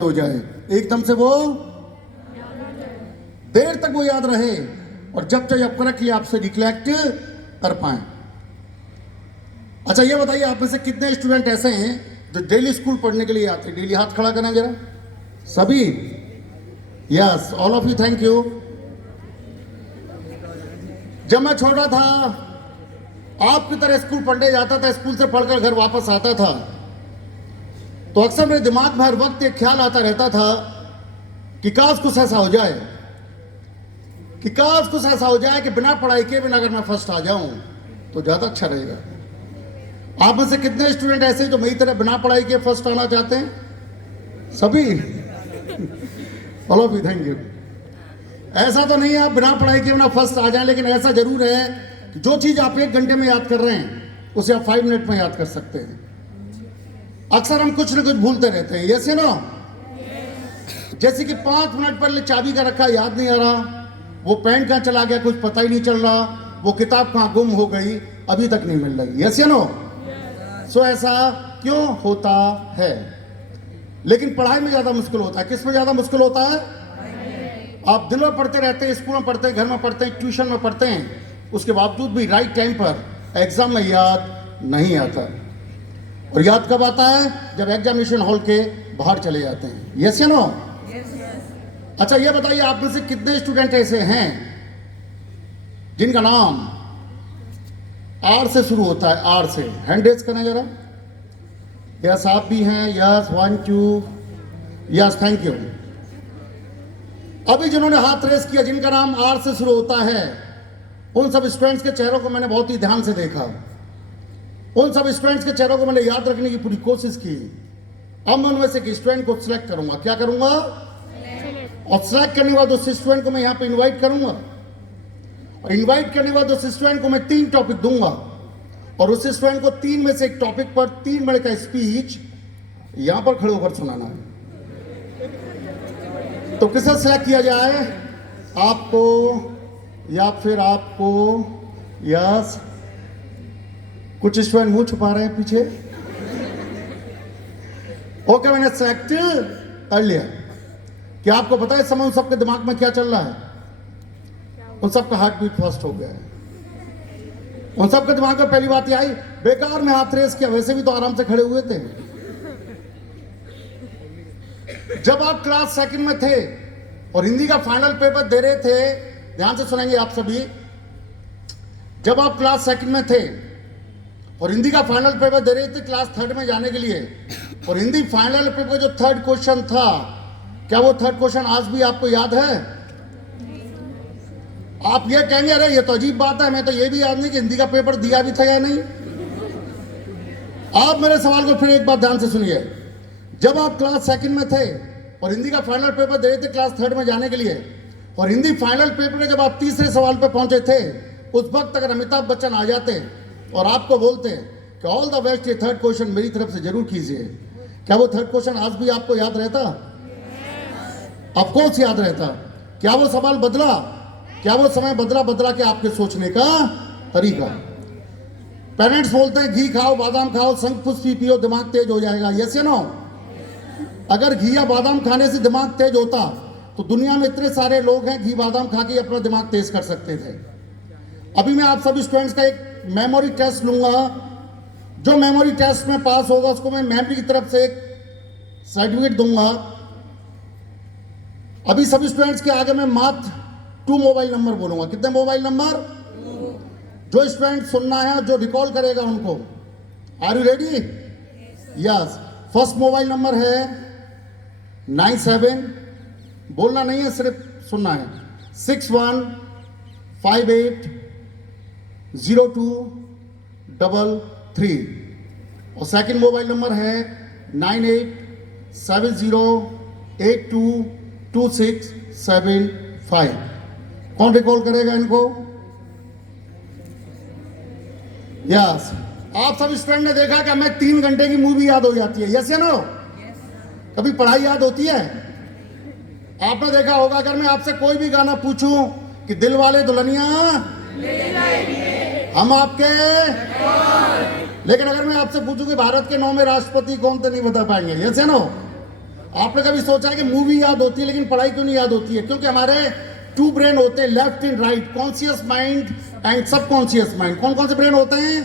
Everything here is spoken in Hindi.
हो जाए, एकदम से वो देर तक वो याद रहे और जब जब करेक्टली आपसे रिकलेक्ट कर पाए। अच्छा ये बताइए, आप में से कितने स्टूडेंट ऐसे हैं जो डेली स्कूल पढ़ने के लिए आते हैं? डेली हाथ खड़ा करना जरा, सभी। Yes, all of you, thank you. जब मैं छोटा था आपकी तरह स्कूल पढ़ने जाता था, स्कूल से पढ़कर घर वापस आता था, तो अक्सर मेरे दिमाग में हर वक्त एक ख्याल आता रहता था कि काश कुछ ऐसा हो जाए, कि काश कुछ ऐसा हो जाए कि बिना पढ़ाई के बिना अगर मैं फर्स्ट आ जाऊं तो ज्यादा अच्छा रहेगा। आप में से कितने स्टूडेंट ऐसे जो मेरी तरह बिना पढ़ाई के फर्स्ट आना चाहते हैं? सभी। All of you, thank you. ऐसा तो नहीं है आप बिना पढ़ाई के बिना फर्स्ट आ जाएं, लेकिन ऐसा जरूर है कि जो चीज आप 1 घंटे में याद कर रहे हैं उसे आप 5 मिनट में याद कर सकते हैं। अक्सर हम कुछ न कुछ भूलते रहते हैं, यस या नो? जैसे कि 5 मिनट पहले चाबी का रखा, याद नहीं आ रहा, वो पेन कहाँ चला गया कुछ पता ही नहीं चल रहा, वो किताब कहाँ गुम हो गई अभी तक नहीं मिल रही, यस या नो? सो ऐसा क्यों होता है? लेकिन पढ़ाई में ज्यादा मुश्किल होता है। किस में ज्यादा मुश्किल होता है? आप दिन में पढ़ते रहते हैं, स्कूल में पढ़ते हैं, घर में पढ़ते हैं, ट्यूशन में पढ़ते हैं, उसके बावजूद भी राइट टाइम पर एग्जाम में याद नहीं आता। और याद कब आता है? जब एग्जामिनेशन हॉल के बाहर चले जाते हैं, यस या नो? अच्छा ये बताइए, आप में से कितने स्टूडेंट ऐसे हैं जिनका नाम आर से शुरू होता है? आर से हैंड रेज करें जरा। यस, आप भी हैं। Yes, 1 2, yes, thank you. अभी जिन्होंने हाथ रेस किया, जिनका नाम आर से शुरू होता है, उन सब स्टूडेंट्स के चेहरों को मैंने बहुत ही ध्यान से देखा। उन सब स्टूडेंट्स के चेहरों को मैंने याद रखने की पूरी कोशिश की। अब मैं उनमें से एक स्टूडेंट को सिलेक्ट करूंगा। क्या करूंगा? और सिलेक्ट करने के बाद उस स्टूडेंट को मैं यहां पे इनवाइट करूंगा, और इनवाइट करने के बाद उस स्टूडेंट को मैं 3 टॉपिक दूंगा, और उस स्टूडेंट को 3 में से एक टॉपिक पर 3 मिनट का स्पीच यहां पर खड़े होकर सुनाना है। तो किसे सिलेक्ट किया जाए? आपको या फिर आपको? यस, कुछ स्टूडेंट मुंह छुपा रहे हैं पीछे। ओके, मैंने सेलेक्ट कर लिया। क्या आपको पता है इस समय उन सबके दिमाग में क्या चल रहा है? उन सबका हार्ट बीट फास्ट हो गया है। उन सबके दिमाग में पहली बात यह आई, बेकार में हाथ रेस किया, वैसे भी तो आराम से खड़े हुए थे। जब आप क्लास 2 में थे और हिंदी का फाइनल पेपर दे रहे थे, ध्यान से सुनेंगे आप सभी, जब आप क्लास 2 में थे और हिंदी का फाइनल पेपर दे रहे थे क्लास 3 में जाने के लिए, और हिंदी फाइनल पेपर जो 3rd क्वेश्चन था, क्या वो 3rd क्वेश्चन आज भी आपको याद है? आप ये कहेंगे अरे ये तो अजीब बात है, मैं तो ये भी याद नहीं कि हिंदी का पेपर दिया भी था या नहीं। आप मेरे सवाल को फिर एक बार ध्यान से सुनिए। जब आप क्लास 2 में थे और हिंदी का फाइनल पेपर दे रहे थे क्लास 3rd में जाने के लिए, और हिंदी फाइनल पेपर में जब आप 3रे सवाल पे पहुंचे थे, उस वक्त अगर अमिताभ बच्चन आ जाते और आपको बोलते कि ऑल द बेस्ट, ये 3rd क्वेश्चन मेरी तरफ से जरूर कीजिए, क्या वो 3rd क्वेश्चन आज भी आपको याद रहता? ऑफ कोर्स याद रहता। क्या वो सवाल बदला? क्या वो समय बदला के आपके सोचने का तरीका? पेरेंट्स बोलते हैं घी खाओ, बादाम खाओ, शंख पुष्पी पियो, दिमाग तेज हो जाएगा, यस या नो? अगर घी या बादाम खाने से दिमाग तेज होता तो दुनिया में इतने सारे लोग हैं घी बादाम खा के अपना दिमाग तेज कर सकते थे। अभी मैं आप सभी स्टूडेंट्स का एक मेमोरी टेस्ट लूंगा। जो मेमोरी टेस्ट में पास होगा उसको मैं मेमोरी की तरफ से एक सर्टिफिकेट दूंगा। अभी सभी स्टूडेंट्स के आगे मैं मात्र 2 मोबाइल नंबर बोलूंगा। कितने मोबाइल नंबर? जो स्टूडेंट सुनना है, जो रिकॉल करेगा उनको। Are you ready? Yes. First mobile number है 97, बोलना नहीं है, सिर्फ सुनना है, 61580233। और सेकंड मोबाइल नंबर है 9870822675। कौन रिकॉल करेगा इनको? यस। आप सब स्टूडेंट ने देखा कि हमें 3 घंटे की मूवी याद हो जाती है, यस या नो? कभी पढ़ाई याद होती है? आपने देखा होगा, अगर मैं आपसे कोई भी गाना पूछूं कि दिल वाले दुल्हनिया हम आपके, लेकिन अगर मैं आपसे पूछूं कि भारत के 9वें राष्ट्रपति कौन, तो नहीं बता पाएंगे, यस या नो? आपने कभी सोचा है कि मूवी याद होती है लेकिन पढ़ाई क्यों नहीं याद होती है? क्योंकि हमारे 2 ब्रेन होते हैं, left and right, conscious mind and subconscious mind. कौन कौन से ब्रेन होते हैं?